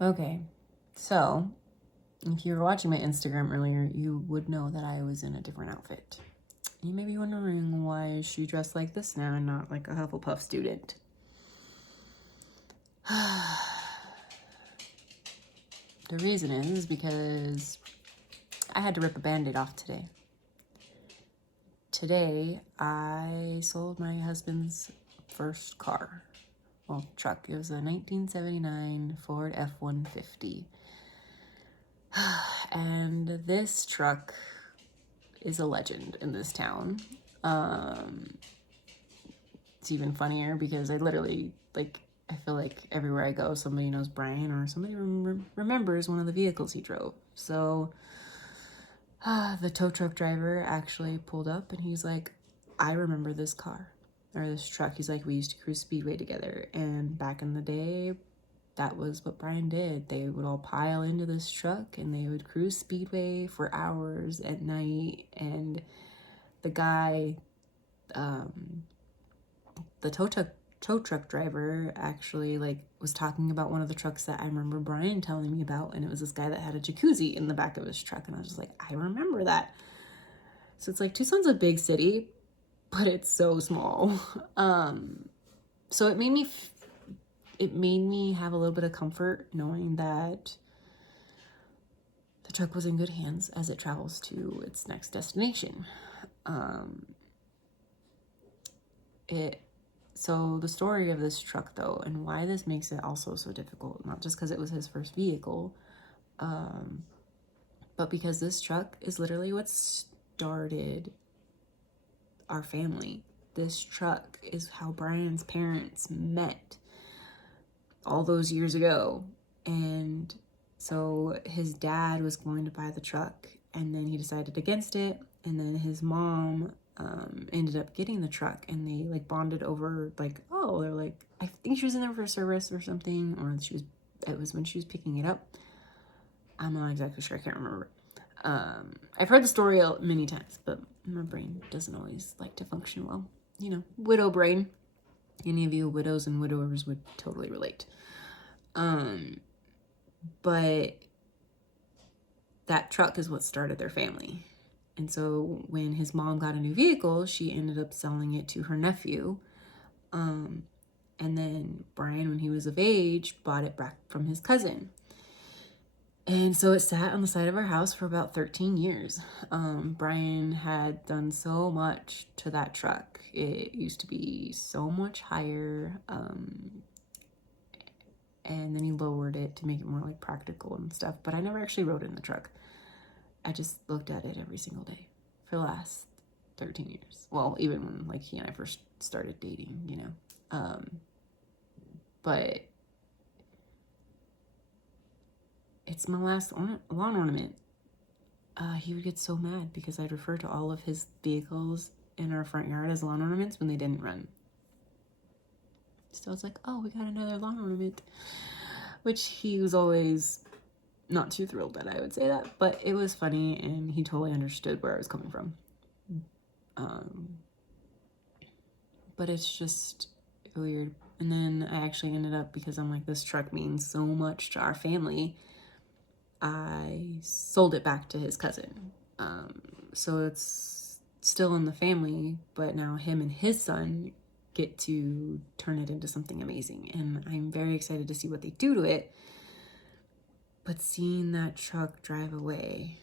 Okay, so if you were watching my Instagram earlier, you would know that I was in a different outfit. You may be wondering, why is she dressed like this now and not like a Hufflepuff student? The reason is because I had to rip a band-aid off today. Today, I sold my husband's first car. Well, truck. It was a 1979 Ford F-150. And this truck is a legend in this town. It's even funnier because I literally, I feel like everywhere I go, somebody knows Brian or somebody remembers one of the vehicles he drove. So the tow truck driver actually pulled up and he's like, I remember this car or this truck. He's like, we used to cruise Speedway together. And back in the day, that was what Brian did. They would all pile into this truck and they would cruise Speedway for hours at night. And the guy, the tow truck driver actually was talking about one of the trucks that I remember Brian telling me about, and it was this guy that had a jacuzzi in the back of his truck, and I was just like, I remember that. So it's like Tucson's a big city, but it's so small. So it made me have a little bit of comfort knowing that the truck was in good hands as it travels to its next destination. So the story of this truck, though, and why this makes it also so difficult, not just because it was his first vehicle, but because this truck is literally what started our family. This truck is how Brian's parents met all those years ago. And so his dad was going to buy the truck, and then he decided against it, and then his mom ended up getting the truck, and they bonded over they're like, I think she was in there for service or something, or it was when she was picking it up. I'm not exactly sure, I can't remember. I've heard the story many times, but my brain doesn't always like to function well. Widow brain. Any of you widows and widowers would totally relate. But that truck is what started their family. And so when his mom got a new vehicle, she ended up selling it to her nephew. And then Brian, when he was of age, bought it back from his cousin. And so it sat on the side of our house for about 13 years. Brian had done so much to that truck. It used to be so much higher. And then he lowered it to make it more practical and stuff. But I never actually rode in the truck. I just looked at it every single day for the last 13 years. Well, even when he and I first started dating, but it's my last lawn ornament. He would get so mad because I'd refer to all of his vehicles in our front yard as lawn ornaments when they didn't run. So it's like, oh, we got another lawn ornament, which he was always not too thrilled that I would say that, but it was funny and he totally understood where I was coming from. But it's just weird. And then I actually ended up, because I'm like, this truck means so much to our family, I sold it back to his cousin. So it's still in the family, but now him and his son get to turn it into something amazing. And I'm very excited to see what they do to it. But seeing that truck drive away,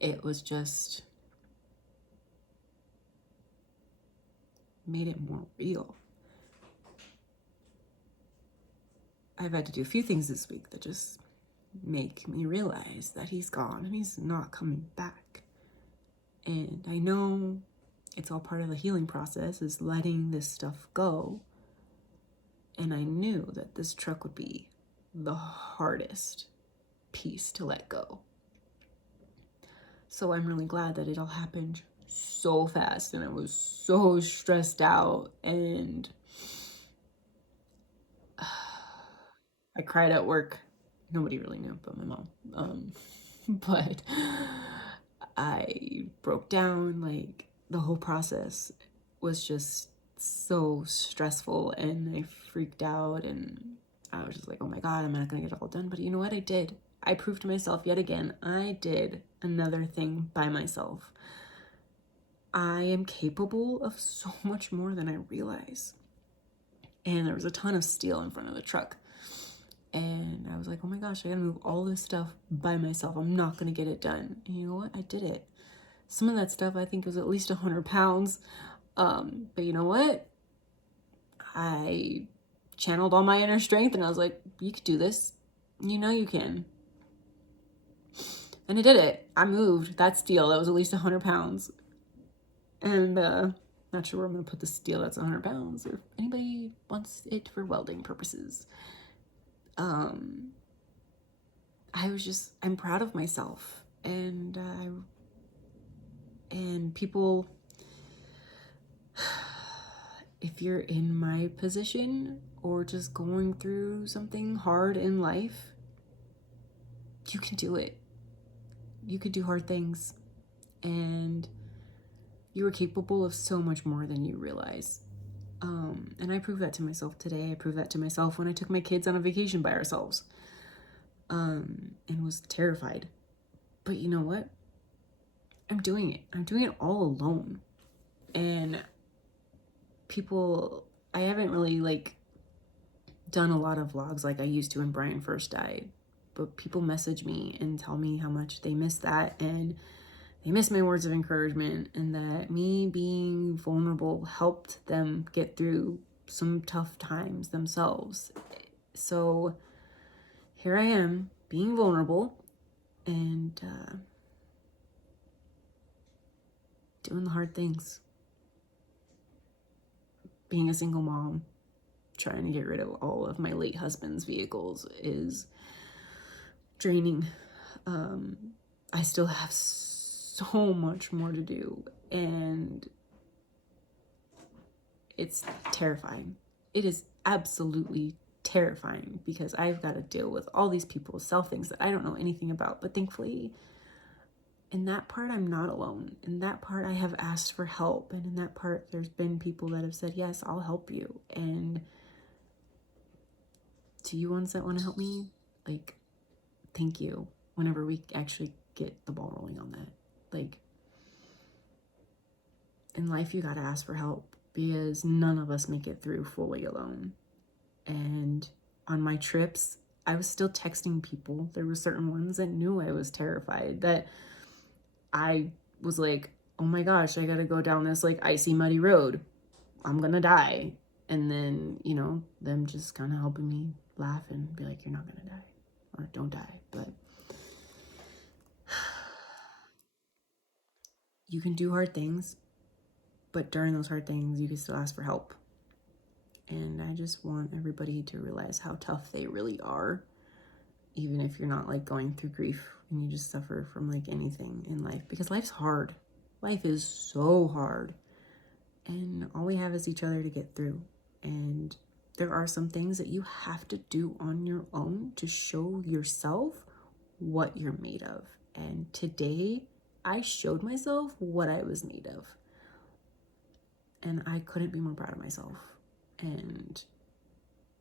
it was just made it more real. I've had to do a few things this week that just make me realize that he's gone and he's not coming back. And I know it's all part of the healing process, is letting this stuff go. And I knew that this truck would be the hardest piece to let go. So I'm really glad that it all happened so fast, and I was so stressed out, and I cried at work. Nobody really knew but my mom. But I broke down. The whole process was just so stressful, and I freaked out, and I was just like, oh my God, I'm not gonna get it all done. But you know what? I did. I proved to myself yet again, I did another thing by myself. I am capable of so much more than I realize. And there was a ton of steel in front of the truck. And I was like, oh my gosh, I gotta move all this stuff by myself. I'm not gonna get it done. And you know what? I did it. Some of that stuff I think was at least 100 pounds. But you know what? I channeled all my inner strength and I was like, you could do this. You know you can. And I did it. I moved that steel that was at least 100 pounds. And not sure where I'm going to put the steel that's 100 pounds, or if anybody wants it for welding purposes. I'm proud of myself. And people, if you're in my position or just going through something hard in life, you can do it. You could do hard things, and you are capable of so much more than you realize. And I proved that to myself today. I proved that to myself when I took my kids on a vacation by ourselves, and was terrified. But you know what? I'm doing it. I'm doing it all alone. And people, I haven't really done a lot of vlogs like I used to when Brian first died. But people message me and tell me how much they miss that, and they miss my words of encouragement, and that me being vulnerable helped them get through some tough times themselves. So here I am being vulnerable and doing the hard things. Being a single mom, trying to get rid of all of my late husband's vehicles is draining. I still have so much more to do, and it's terrifying. It is absolutely terrifying, because I've got to deal with all these people sell things that I don't know anything about. But thankfully, in that part, I'm not alone. In that part, I have asked for help, and in that part, there's been people that have said, yes, I'll help you. And to you ones that want to help me, thank you. Whenever we actually get the ball rolling on that. In life, you gotta ask for help, because none of us make it through fully alone. And on my trips, I was still texting people. There were certain ones that knew I was terrified, that I was like, oh my gosh, I gotta go down this icy, muddy road. I'm gonna die. And then, them just kind of helping me laugh and be like, you're not gonna die, or don't die. But you can do hard things, but during those hard things, you can still ask for help. And I just want everybody to realize how tough they really are, even if you're not going through grief and you just suffer from anything in life, because life's hard. Life is so hard, and all we have is each other to get through. And there are some things that you have to do on your own to show yourself what you're made of. And today, I showed myself what I was made of. And I couldn't be more proud of myself. And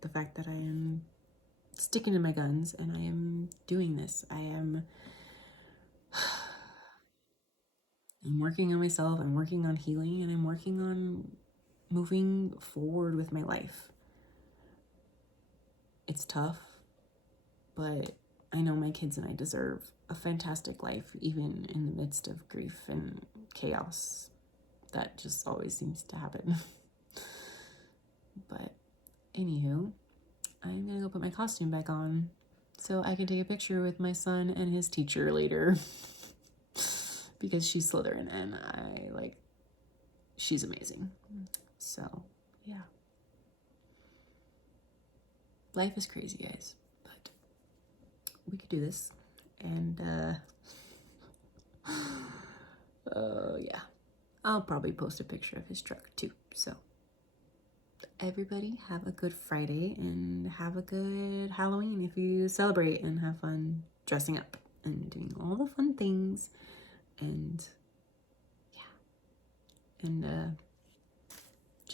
the fact that I am sticking to my guns and I am doing this. I'm working on myself, I'm working on healing, and I'm working on moving forward with my life. It's tough, but I know my kids and I deserve a fantastic life, even in the midst of grief and chaos that just always seems to happen. But anywho, I'm gonna go put my costume back on so I can take a picture with my son and his teacher later. Because she's Slytherin and she's amazing. So yeah, life is crazy, guys, but we could do this. And yeah, I'll probably post a picture of his truck too. So everybody have a good Friday and have a good Halloween if you celebrate, and have fun dressing up and doing all the fun things. And yeah, and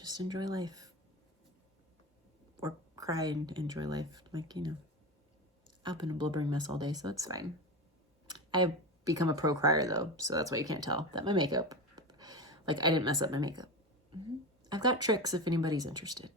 just enjoy life. Or cry and enjoy life. Like, you know, I've been a blubbering mess all day, so it's fine. I've become a pro crier though, so that's why you can't tell that my makeup, like I didn't mess up my makeup. I've got tricks if anybody's interested.